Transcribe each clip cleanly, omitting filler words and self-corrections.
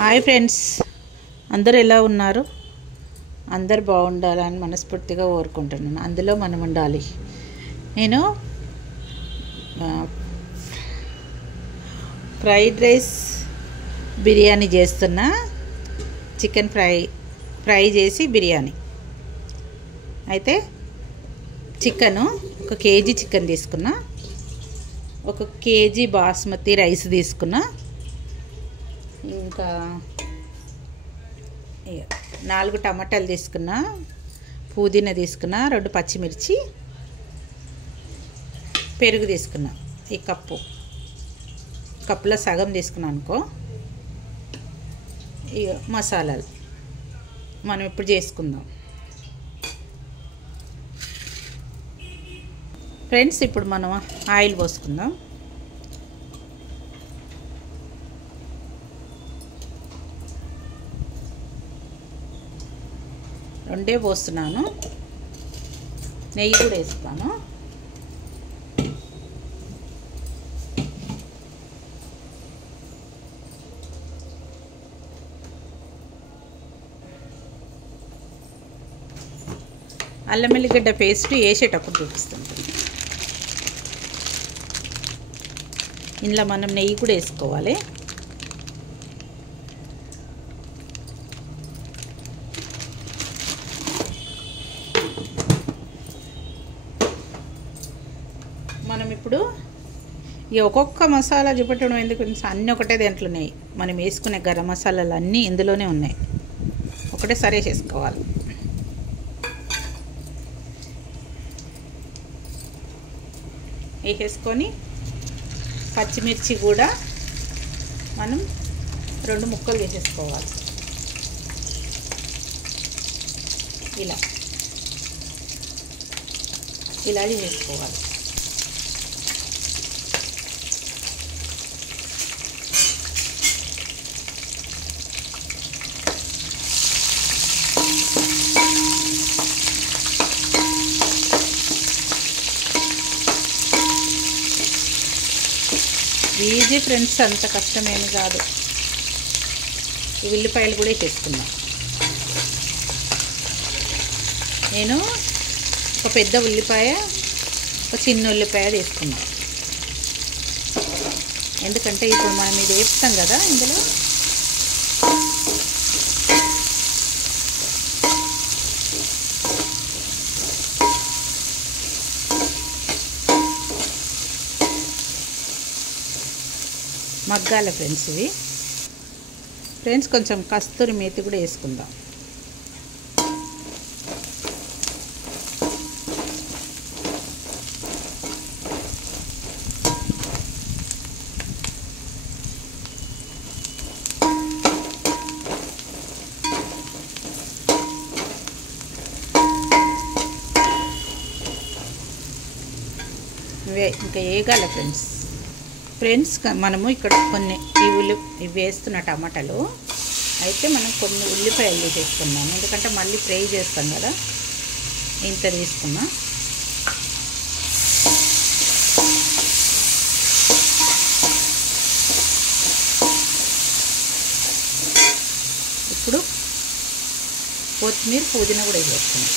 Hi friends, అందరు ఎలా ఉన్నారు? అందరు బాగుండాలని మనస్ఫూర్తిగా కోరుకుంటున్నాను. అందులో మనం ఉండాలి. నేను ఫ్రైడ్ రైస్ బిర్యానీ చేస్తున్నా. చికెన్ ఫ్రై చేసి బిర్యానీ. అయితే చికెను 1 కేజీ చికెన్ తీసుకున్నా, 1 కేజీ బాస్మతి రైస్ తీసుకున్నా, ఇంకా 4 టమాటాలు తీసుకున్నా, పుదీనా తీసుకున్నా, 2 పచ్చిమిర్చి, పెరుగు తీసుకున్నా. ఈ కప్పులో సగం తీసుకున్నా అనుకో. ఇక మసాలాలు మనం ఇప్పుడు చేసుకుందాం ఫ్రెండ్స్. ఇప్పుడు మనం ఆయిల్ పోసుకుందాం. రెండే పోస్తున్నాను. నెయ్యి కూడా వేస్తాను. అల్లం వెల్లిగడ్డ పేస్ట్ వేసేటప్పుడు చూపిస్తుంటాను. ఇందులో మనం నెయ్యి కూడా వేసుకోవాలి. మనం ఇప్పుడు ఈ ఒక్కొక్క మసాలా చూపెట్టడం ఎందుకు, అన్నీ ఒకటే దాంట్లో ఉన్నాయి. మనం వేసుకునే గరం మసాలాలు అన్నీ ఇందులోనే ఉన్నాయి. ఒకటే సరే చేసుకోవాలి. వేసేసుకొని పచ్చిమిర్చి కూడా మనం 2 ముక్కలు వేసేసుకోవాలి. ఇలా చేసుకోవాలి. ఈజీ ఫ్రెండ్స్, అంత కష్టమేమి కాదు. ఈ ఉల్లిపాయలు కూడా వేసేసుకున్నా. నేను ఒక పెద్ద ఉల్లిపాయ, ఒక చిన్న ఉల్లిపాయ తీసుకున్నా. ఎందుకంటే ఇప్పుడు మనం ఇది వేస్తాం కదా, ఇందులో మగ్గాల ఫ్రెండ్స్. ఇవి ఫ్రెండ్స్ కొంచెం కస్తూరి మేతి కూడా వేసుకుందాం. ఇంకా వేగాల ఫ్రెండ్స్. మనము ఇక్కడ కొన్ని ఇవి వేస్తున్న టమాటాలు అయితే మనం కొన్ని ఉల్లిపాయలు తీసేసుకున్నాము. ఎందుకంటే మళ్ళీ ఫ్రై చేస్తాం కదా, ఇంత తీసుకున్నా. ఇప్పుడు కొత్తిమీర, పుదీనా కూడా వేసేస్తున్నాం.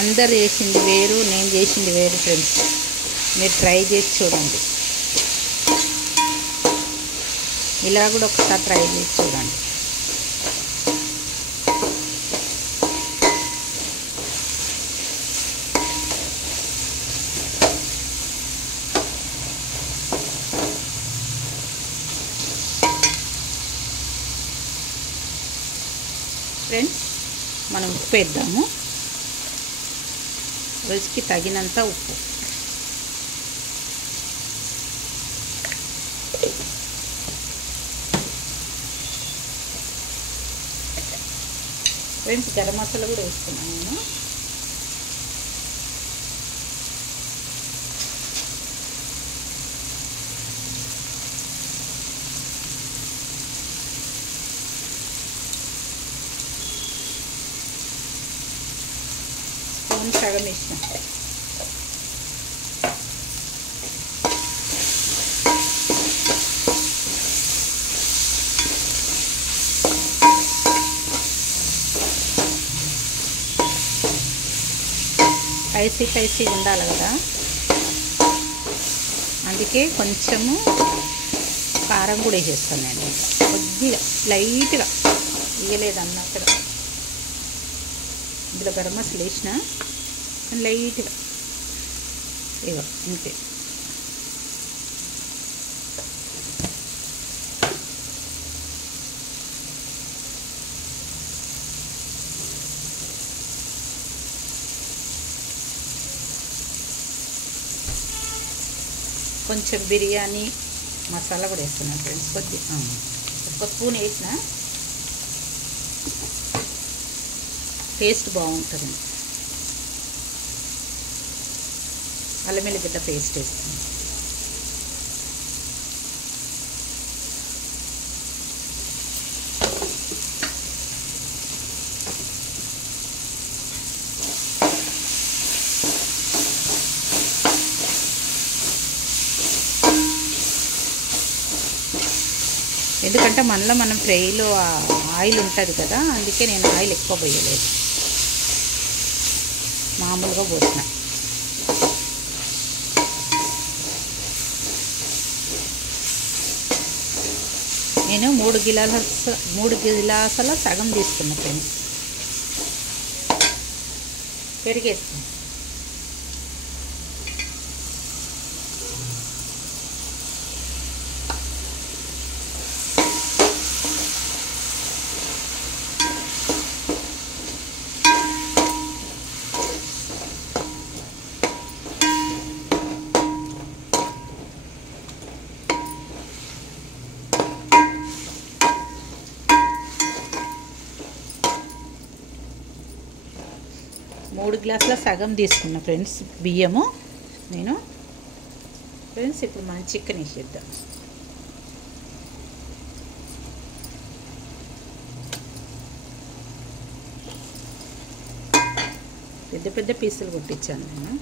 అందరు చేసింది వేరు, నేను చేసింది వేరు ఫ్రెండ్స్. మీరు ట్రై చేసి చూడండి. ఇలా కూడా ఒకసారి ట్రై చేసి చూడండి. ఫ్రెండ్స్, మనం ఉప్పు వేద్దాము. రుచికి తగినంత ఉప్పు. ఫ్రెండ్స్, గరం మసాలా కూడా వేసుకున్నాను నేను. సగం వేసిన. స్పైసీ ఉండాలి కదా, అందుకే కొంచెము కారం కూడా వేసేస్తాను నేను, కొద్దిగా లైట్గా, వేయలేదు అన్నట్టుగా. ఇందులో గరం మసాలా వేసిన లైట్గా, ఇవ్వ అంతే. కొంచెం బిర్యానీ మసాలా కూడా వేస్తున్నాను ఫ్రెండ్స్, ఒక స్పూన్ వేసిన, టేస్ట్ బాగుంటుంది. అల్లం వెల్లిగడ్డ పేస్ట్ వేస్తాను. ఎందుకంటే మళ్ళీ మనం ఫ్రైలో ఆయిల్ ఉంటుంది కదా, అందుకే నేను ఆయిల్ ఎక్కువ పోయలేదు, మామూలుగా పోసిన. నేను 3 గిలాసుల సగం తీసుకున్నా ఫ్రెండ్స్. పెరిగేస్తాను. మూడు గ్లాసుల సగం తీసుకున్నా ఫ్రెండ్స్ బియ్యము నేను. ఫ్రెండ్స్ ఇప్పుడు మనం చికెన్ వేసేద్దాం. పెద్ద పెద్ద పీసులు కొట్టించాను నేను.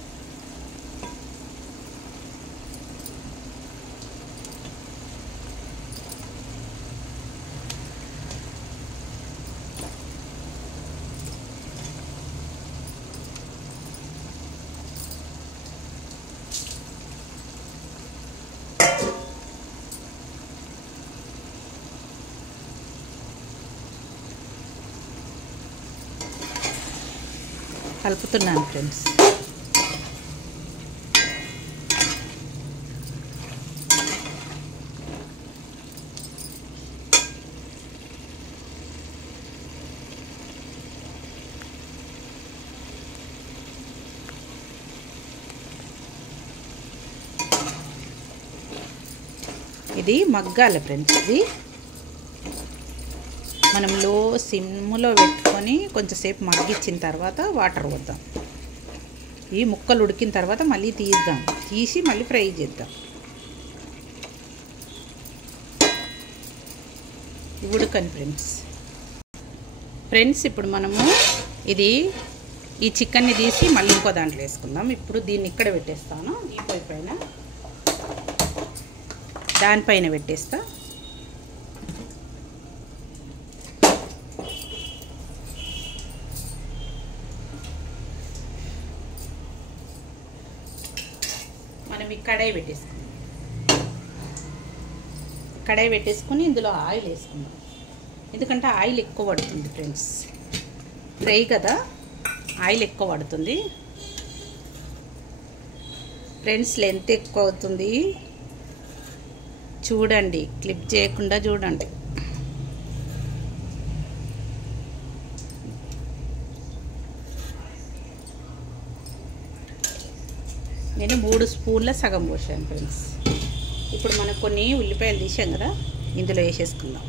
కలుపుతున్నాను ఫ్రెండ్స్. ఇది మగ్గాలి ఫ్రెండ్స్. ఇది మనం లో సిమ్లో పెట్టుకొని కొంచెంసేపు మగ్గించిన తర్వాత వాటర్ పోద్దాం. ఈ ముక్కలు ఉడికిన తర్వాత మళ్ళీ తీసి మళ్ళీ ఫ్రై చేద్దాం. ఉడకని ఫ్రెండ్స్ ఇప్పుడు మనము ఈ చికెన్ని తీసి మళ్ళీ ఇంకో దాంట్లో వేసుకుందాం. ఇప్పుడు దీన్ని ఇక్కడ పెట్టేస్తాను, ఈ పొయ్యి పైన, దానిపైన పెట్టేస్తా. మనం ఈ కడాయి పెట్టేసుకుని ఇందులో ఆయిల్ వేసుకుందాం. ఎందుకంటే ఆయిల్ ఎక్కువ పడుతుంది ఫ్రెండ్స్, ఫ్రై కదా, ఆయిల్ ఎక్కువ పడుతుంది ఫ్రెండ్స్. లెంత్ ఎక్కువ అవుతుంది, చూడండి, క్లిప్ చేయకుండా చూడండి. నేను 3 స్పూన్ల సగం పోసాను ఫ్రెండ్స్. ఇప్పుడు మనం కొన్ని ఉల్లిపాయలు తీసాం కదా, ఇందులో వేసేసుకుందాం.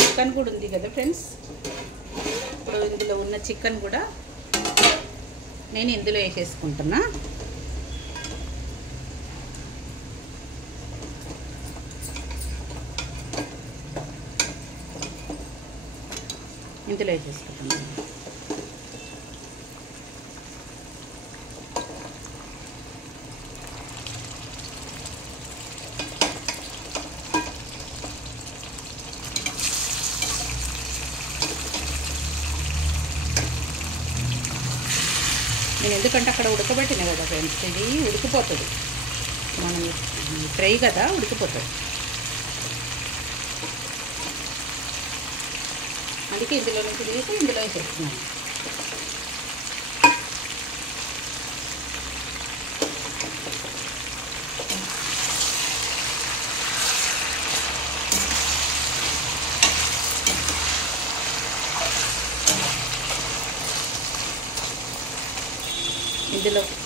చికెన్ కూడా ఉంది కదా ఫ్రెండ్స్, ఇప్పుడు ఇందులో ఉన్న చికెన్ కూడా నేను ఇందులో వేసేసుకుంటున్నా. ఇందులో వేసేసుకుంటాను. నేను ఎందుకంటే అక్కడ ఉడకబెట్టినా కదా ఫ్రెండ్స్, ఇది ఉడికిపోతుంది, మనం ఫ్రై కదా ఉడికిపోతుంది, అందుకే ఇందులో నుంచి తీసి ఇందులో వేసేస్తున్నాను.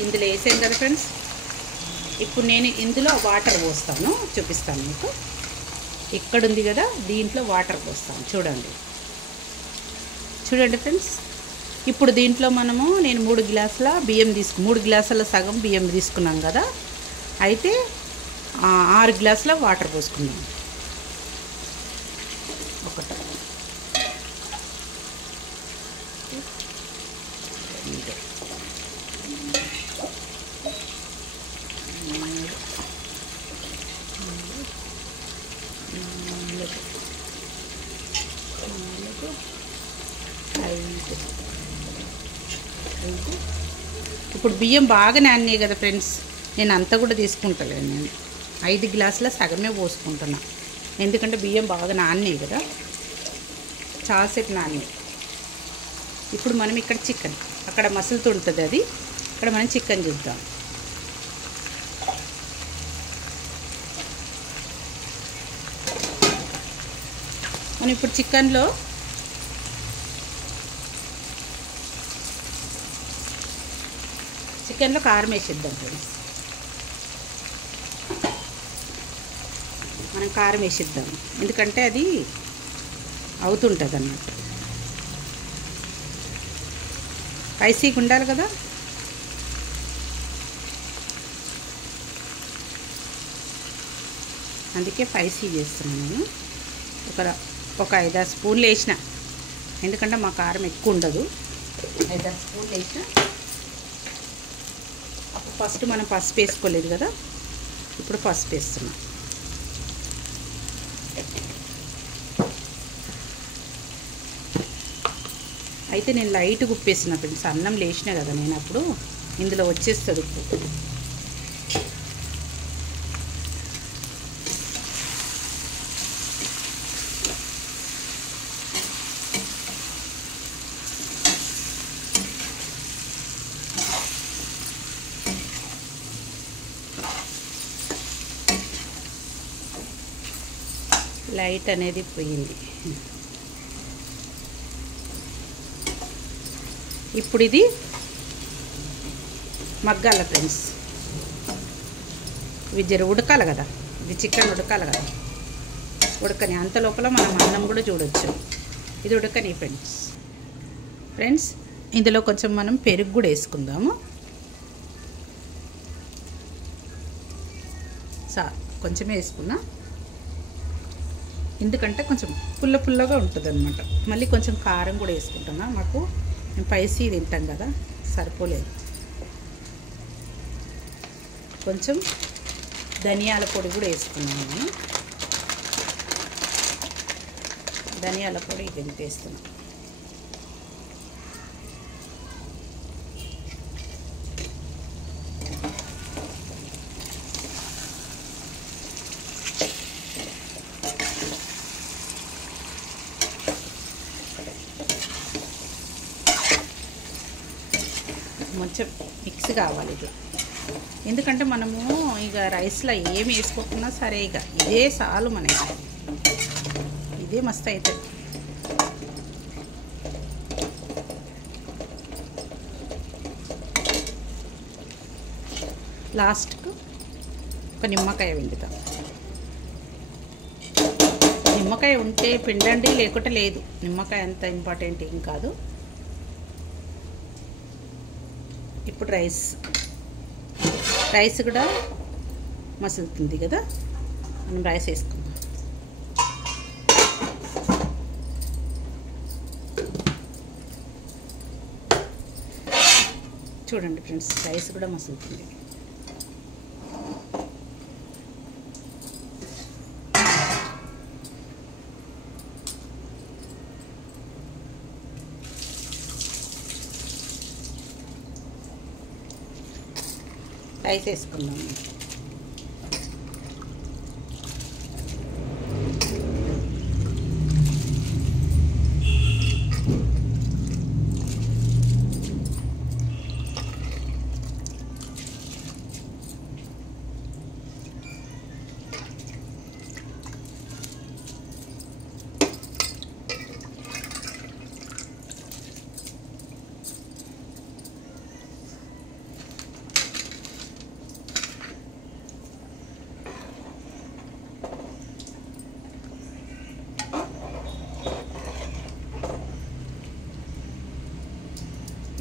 ఇందులో వేసాను కదా ఫ్రెండ్స్. ఇప్పుడు నేను ఇందులో వాటర్ పోస్తాను, చూపిస్తాను మీకు. ఇక్కడ ఉంది కదా, దీంట్లో వాటర్ పోస్తాను. చూడండి ఫ్రెండ్స్. ఇప్పుడు దీంట్లో నేను 3 గ్లాసుల బియ్యం 3 గ్లాసుల సగం బియ్యం తీసుకున్నాం కదా, అయితే 6 గ్లాసుల వాటర్ పోసుకున్నాం. ఒకటి, 5. ఇప్పుడు బియ్యం బాగా నానినాయి కదా ఫ్రెండ్స్, నేను అంతా కూడా తీసుకుంటలేను. నేను 5 గ్లాసుల సగమే పోసుకుంటున్నా, ఎందుకంటే బియ్యం బాగా నానినాయి కదా, చాలాసేపు నానినాయి. ఇప్పుడు మనం ఇక్కడ చికెన్, అక్కడ మసులుతుంటుంది అది, ఇక్కడ మనం చికెన్ చూద్దాం. మనం ఇప్పుడు చికెన్లో కారం వేసిద్దాం ఫ్రెండ్స్. మనం కారం వేసిద్దాం, ఎందుకంటే అది అవుతుంటుంది అన్నట్టు, స్పైసీగా ఉండాలి కదా. అందుకే స్పైసీ చేస్తున్నాను నేను. ఒక 5-6 స్పూన్లు వేసిన, ఎందుకంటే మా కారం ఎక్కువ ఉండదు. 5-6 స్పూన్లు వేసిన. ఫస్ట్ మనం పసుపు వేసుకోలేదు కదా, ఇప్పుడు పసుపు వేస్తున్నాం. అయితే నేను లైట్గా ఉప్పు వేసిన ఫ్రెండ్స్, అన్నం లేచిన కదా నేను, అప్పుడు ఇందులో వచ్చేస్తుంది ఉప్పు. లైట్ అనేది పోయింది. ఇప్పుడు ఇది మగ్గాల ఫ్రెండ్స్, ఇవి జర ఉడకాలి కదా, ఇది చికెన్ ఉడకాలి కదా, ఉడకని అంత లోపల మనం అన్నం కూడా చూడొచ్చు. ఇది ఉడకని ఫ్రెండ్స్. ఇందులో కొంచెం మనం పెరుగు కూడా వేసుకుందాము. కొంచెమే వేసుకున్నా, ఎందుకంటే కొంచెం పుల్లగా ఉంటుంది అన్నమాట. మళ్ళీ కొంచెం కారం కూడా వేసుకుంటున్నా, మాకు మేము స్పైసీ తింటాం కదా, సరిపోలేదు. కొంచెం ధనియాల పొడి కూడా వేసుకున్నాను నేను, ధనియాల పొడి ఇది వేస్తున్నాను. కొంచెం మిక్స్ కావాలి ఇది, ఎందుకంటే మనము ఇక రైస్లో ఏమి వేసుకోకున్నా సరే, ఇక ఇదే చాలు మనకి, ఇదే మస్తు అవుతుంది. లాస్ట్కు ఒక నిమ్మకాయ పిండుతాం. నిమ్మకాయ ఉంటే పిండండి, లేకుంటే లేదు. నిమ్మకాయ అంత ఇంపార్టెంట్ ఏం కాదు. ఇప్పుడు రైస్ కూడా మసులుతుంది కదా, మనం రైస్ వేసుకుందాం. చూడండి ఫ్రెండ్స్, రైస్ కూడా మసులుతుంది. రైస్ వేసుకుందాం.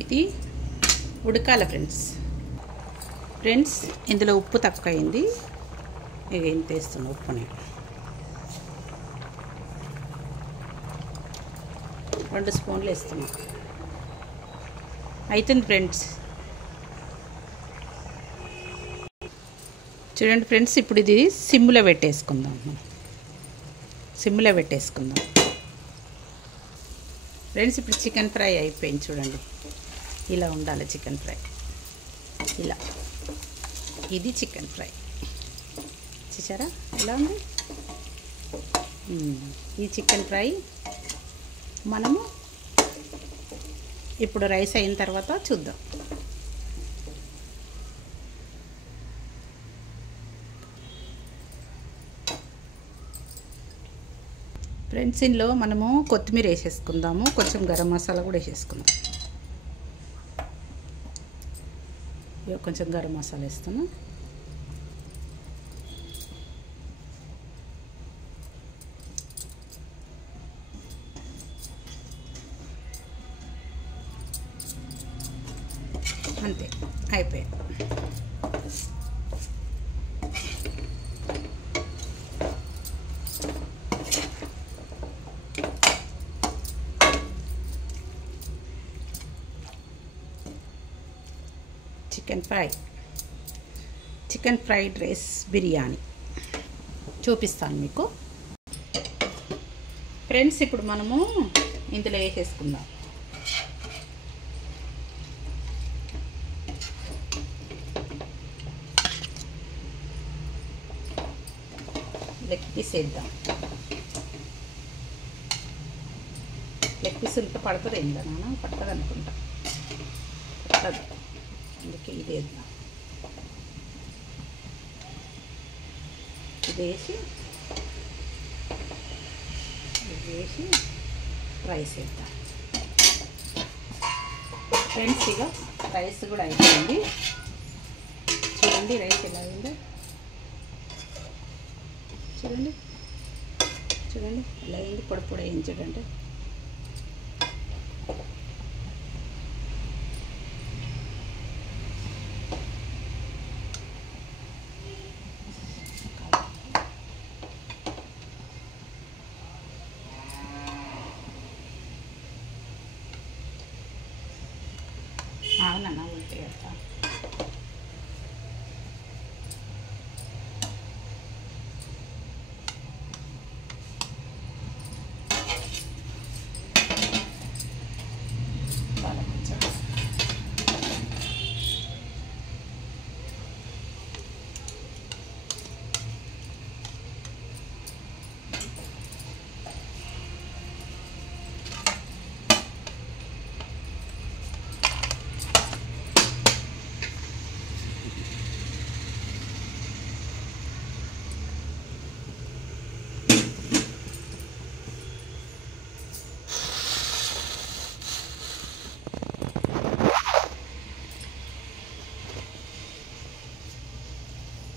ఇది ఉడకాల ఫ్రెండ్స్. ఇందులో ఉప్పు తక్కువ అయింది. ఇక ఏం వేస్తున్నా ఉప్పుని 2 స్పూన్లు వేస్తున్నా. అవుతుంది ఫ్రెండ్స్. చూడండి ఫ్రెండ్స్, ఇప్పుడు ఇది సిమ్లో పెట్టేసుకుందాం. ఫ్రెండ్స్, ఇప్పుడు చికెన్ ఫ్రై అయిపోయింది. చూడండి, ఇలా ఉండాలి చికెన్ ఫ్రై. ఇలా ఇది చికెన్ ఫ్రై చూసారా ఎలా ఉంది. ఈ చికెన్ ఫ్రై మనము ఇప్పుడు రైస్ అయిన తర్వాత చూద్దాం. ఫ్రెండ్స్, ఇందులో మనము కొత్తిమీర వేసేసుకుందాము. కొంచెం గరం మసాలా కూడా వేసేసుకుందాం. కొంచెం గరం మసాలా వేస్తాను. అంతే, అయిపోయాయి. చికెన్ ఫ్రైడ్ రైస్ బిర్యానీ చూపిస్తాను మీకు. ఫ్రెండ్స్, ఇప్పుడు మనము ఇందులో వేసేసుకుందాం. లెగ్ పీస్ వేద్దాం. లెగ్ పీస్ ఉంటే పడుతుంది ఏందా నాన్న? పడుతుంది అనుకుంటా. పడుతుంది, అందుకే ఇది వేద్దాం. ఇది వేసి రైస్ వేద్దాం. ఫ్రెండ్స్, ఇక రైస్ కూడా అయిపోయింది. చూడండి రైస్ ఎలా అయిందో. చూడండి ఎలా అయింది. పొడి పొడి అయింది చూడండి. అవునన్నా ఉంటాయి కదా.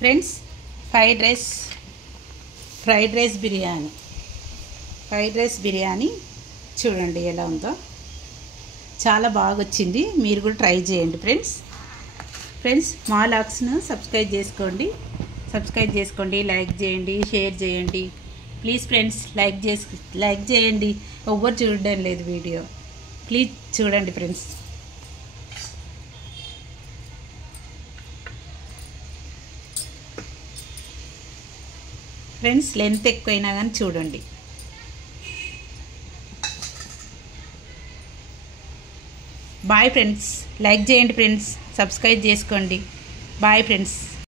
ఫ్రెండ్స్, ఫ్రైడ్ రైస్ బిర్యానీ చూడండి ఎలా ఉందో. చాలా బాగా వచ్చింది. మీరు కూడా ట్రై చేయండి ఫ్రెండ్స్. మా లాగ్స్ను సబ్స్క్రైబ్ చేసుకోండి, లైక్ చేయండి, షేర్ చేయండి. ప్లీజ్ ఫ్రెండ్స్, లైక్ చేయండి. ఎవ్వరు చూడడం లేదు వీడియో. ప్లీజ్ చూడండి ఫ్రెండ్స్. ఫ్రెండ్స్ లెంత్ ఎక్కువైనా కానీ చూడండి. Bye friends. లైక్ చేయండి ఫ్రెండ్స్, సబ్స్క్రైబ్ చేసుకోండి. Bye friends.